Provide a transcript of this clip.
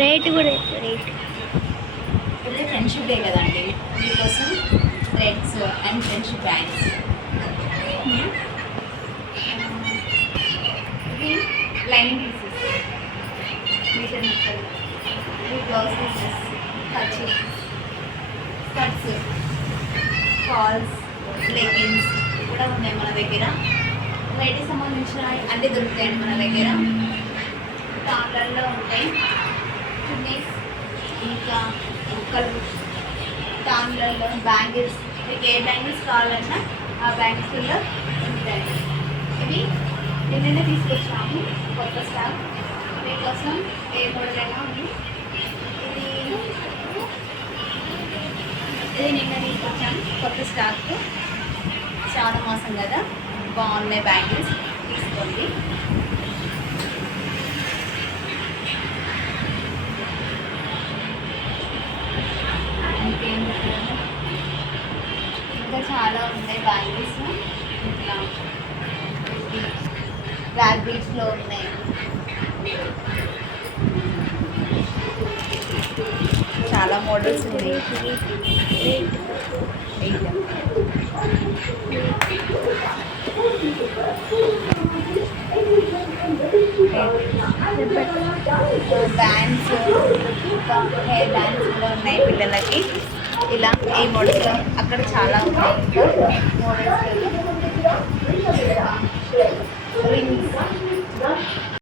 Rate కూడా rate అయితే friendship day కదండి, మీకోసం థ్రెడ్స్ అండ్ ఫ్రెండ్షిప్ బ్యాండ్స్. ఇవి లైనింగ్ పీసెస్, మీటర్ ముక్కలు, ఇవి blouse pieces, kerchief, skirts, falls, leggings కూడా ఉన్నాయి మన దగ్గర. నైటీకి సంబంధించిన అన్నీ దొరుకుతాయండి మన దగ్గర. టాప్లలో ఉంటాయి చున్నీస్, ఇంకా ముక్కలు, టాప్లలో బ్యాంగిల్స్, మీకు ఏ బ్యాంగిల్స్ కావాలన్నా ఆ బ్యాంగిల్స్లో ఉంటాయి. ఇవి నిన్ననే తీసుకొచ్చాము కొత్త స్టాక్, మీకోసం ఏ మోడల్ అయినా ఉంది. ఇది నిన్న తీసుకొచ్చాము కొత్త స్టాక్, చాలా మోసం కదా, బాగున్నాయి బ్యాంగిల్స్, తీసుకోండి. ఇంకా చాలా ఉన్నాయి బ్యాంగిల్స్, ఇట్లా బ్లాక్ బీచ్లో ఉన్నాయి. చాలా మోడల్స్ ఉన్నాయి. బ్యాండ్స్, హెయిర్ బ్యాండ్స్ కూడా ఉన్నాయి పిల్లలకి. ఇలా ఈ మోడల్స్ అక్కడ చాలా ఉన్నాయి. ఇంకా మోడల్స్ రింగ్స్